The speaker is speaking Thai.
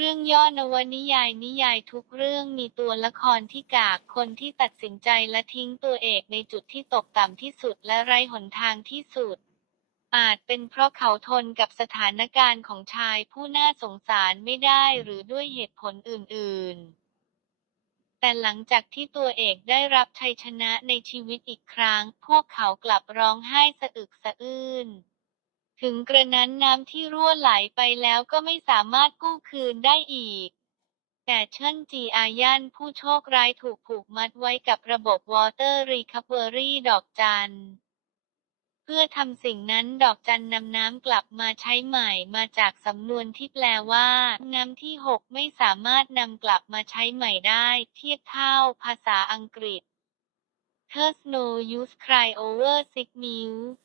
เรื่องย่อนวนิยายนิยายทุกเรื่องมีตัวละครที่กากคนที่ตัดสินใจและทิ้งตัวเอกในจุดที่ตกต่ำที่สุดและไร้หนทางที่สุด อาจเป็นเพราะเขาทนกับสถานการณ์ของชายผู้น่าสงสารไม่ได้หรือด้วยเหตุผลอื่น ๆ แต่หลังจากที่ตัวเอกได้รับชัยชนะในชีวิตอีกครั้ง พวกเขากลับร้องไห้สะอึกสะอื้น ถึงกระนั้นน้ำที่รั่วไหลไปแล้วก็ไม่สามารถกู้คืนได้อีก แต่เช่นจีอายันผู้โชคร้ายถูกผูกมัดไว้กับระบบ Water Recovery ดอกจัน เพื่อทำสิ่งนั้นดอกจันนำน้ำกลับมาใช้ใหม่มาจากสำนวนที่แปลว่า น้ำที่หกไม่สามารถนำกลับมาใช้ใหม่ได้ เทียบเท่าภาษาอังกฤษ t h e r s no use cry over sick milk